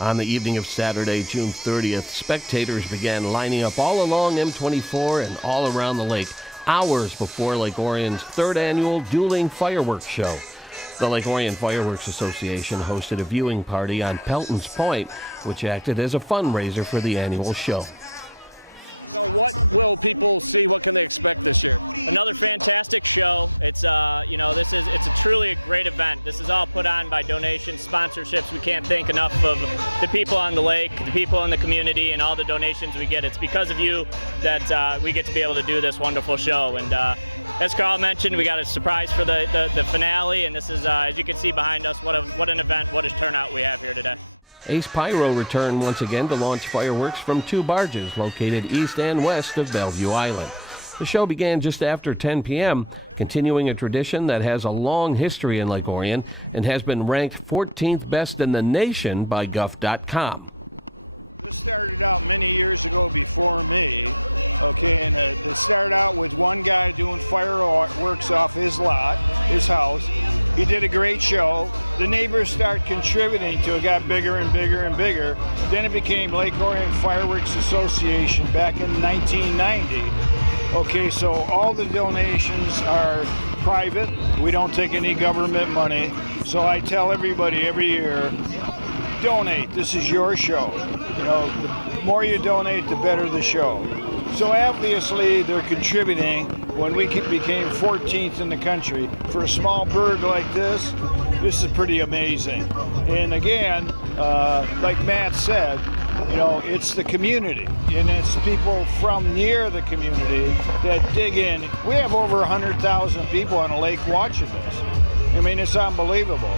On the evening of Saturday, June 30th, spectators began lining up all along M24 and all around the lake, hours before Lake Orion's third annual Dueling Fireworks show. The Lake Orion Fireworks Association hosted a viewing party on Pelton's Point, which acted as a fundraiser for the annual show. So what will people see? What can they expect this year? Another fantastic show. It's it's truly a great event. This is all put on by donations, sponsorships. We can't thank enough of the people on the lake, the people in the community, and all the donations we get. It's because of you that we get to be able to do this wonderful show. And as Carl mentioned, we got a surprise for the finale, and this is, as you can see behind us, what an event, what a turnout we have here today. Ace Pyro returned once again to launch fireworks from two barges located east and west of Bellevue Island. The show began just after 10 p.m., continuing a tradition that has a long history in Lake Orion and has been ranked 14th best in the nation by Guff.com. This started out many years ago before me, okay, and it started out with one guy doing fireworks off his lot, his house. He did a great show. The neighbors started contributing to it, got bigger and bigger and bigger. Then it became Lake Orion Fireworks Association back in 1990. Okay, so all the donations are private. We don't take any government money. So I tell everybody every year, donate. This is your show. You know, the more you donate, the better the show. So obviously they're contributing. When we became 14th in the country, for a small bird like this is pretty amazing. And again, like Matt said, you know, it's the community, and it's people from near the community that dig in. We have over 100,000 people on a lake watching this. I mean, it's unbelievable.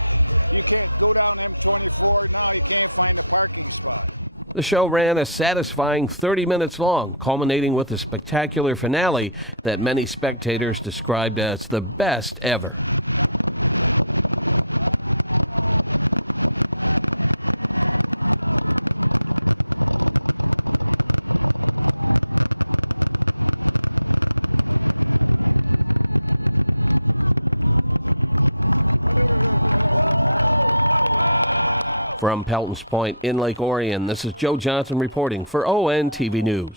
You can't go down M24 now, you can't find a parking spot. The show ran a satisfying 30 minutes long, culminating with a spectacular finale that many spectators described as the best ever. From Pelton's Point in Lake Orion, this is Joe Johnson reporting for ONTV News.